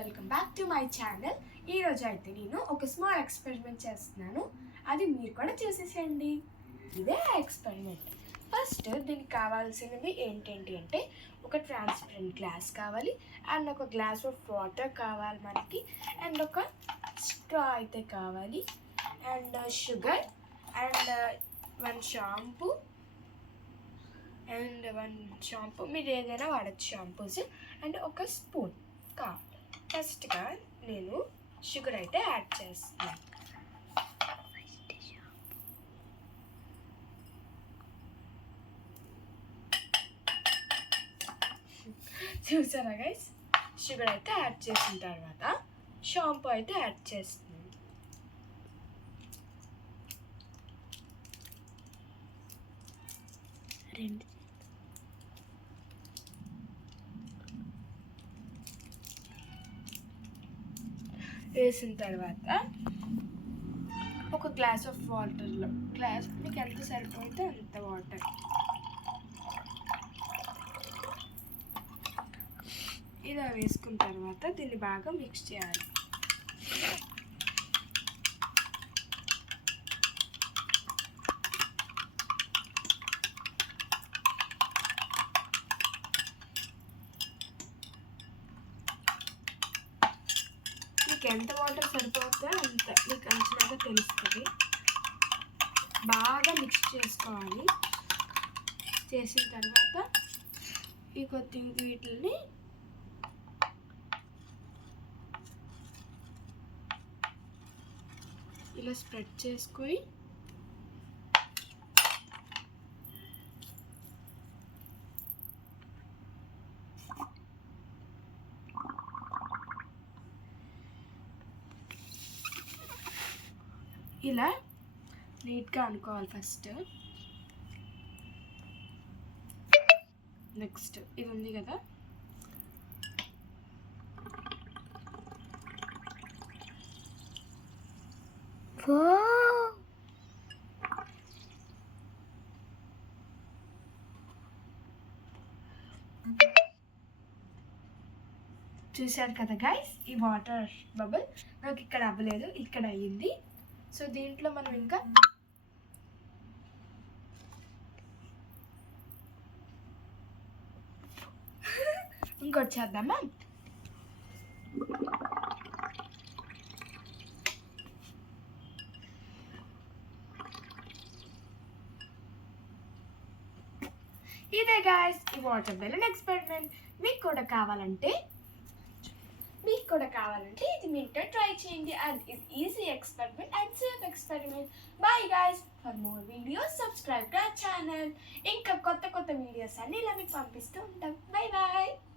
Welcome back to my channel. ఈరోజు అయితే నేను ఒక స్మాల్ ఎక్స్పెరిమెంట్ చేస్తున్నాను. అది మీరు కూడా చేసేసేయండి. ఇదే ఆ ఎక్స్పెరిమెంట్. ఫస్ట్ దీనికి కావాల్సినవి ఏంటంటే అంటే ఒక ట్రాన్స్పరెంట్ గ్లాస్ కావాలి, అండ్ ఒక గ్లాస్ ఆఫ్ వాటర్ కావాలి మనకి, అండ్ ఒక స్ట్రా అయితే కావాలి, and sugar, and one shampoo మీరు ఏదైనా వాడచ్చు షాంపూస్, అండ్ ఒక స్పూన్ కావాలి. ఫస్ట్గా నేను షుగర్ అయితే యాడ్ చేస్తున్నాను. చూసారా గైస్, షుగర్ అయితే యాడ్ చేసిన తర్వాత షాంపూ అయితే యాడ్ చేస్తున్నాను. వేసిన తర్వాత ఒక గ్లాస్ ఆఫ్ వాటర్లో, గ్లాస్ మీకు ఎంత సరిపోతే అంత వాటర్ ఇలా వేసుకున్న తర్వాత దీన్ని బాగా మిక్స్ చేయాలి. మీకు ఎంత వాటర్ సరిపోతుందో అంత మీకు అంచనాగా తెలుస్తుంది. బాగా మిక్స్ చేసుకోవాలి. చేసిన తర్వాత ఈ కొద్ది వీటిని ఇలా స్ప్రెడ్ చేసుకొని ఇలా నీట్గా అనుకోవాలి. ఫస్ట్ నెక్స్ట్ ఇది ఉంది కదా, చూశారు కదా గైస్, ఈ వాటర్ బబుల్ నాకు ఇక్కడ అవ్వలేదు, ఇక్కడ అయ్యింది. సో దీంట్లో మనం ఇంకా ఇంకోటి చేద్దామా. ఇదే గాయస్ ఈ వాటర్ బెలూన్ ఎక్స్పెరిమెంట్. మీకు కూడా కావాలంటే ఇది మీతో ట్రై చేయండి. అండ్ ఇది easy experiment and safe experiment. Bye guys. For more videos subscribe to our channel. ఇంకా కొత్త వీడియోస్ అన్ని ఇలా మీకు పంపిస్తూ ఉంటాం. Bye bye.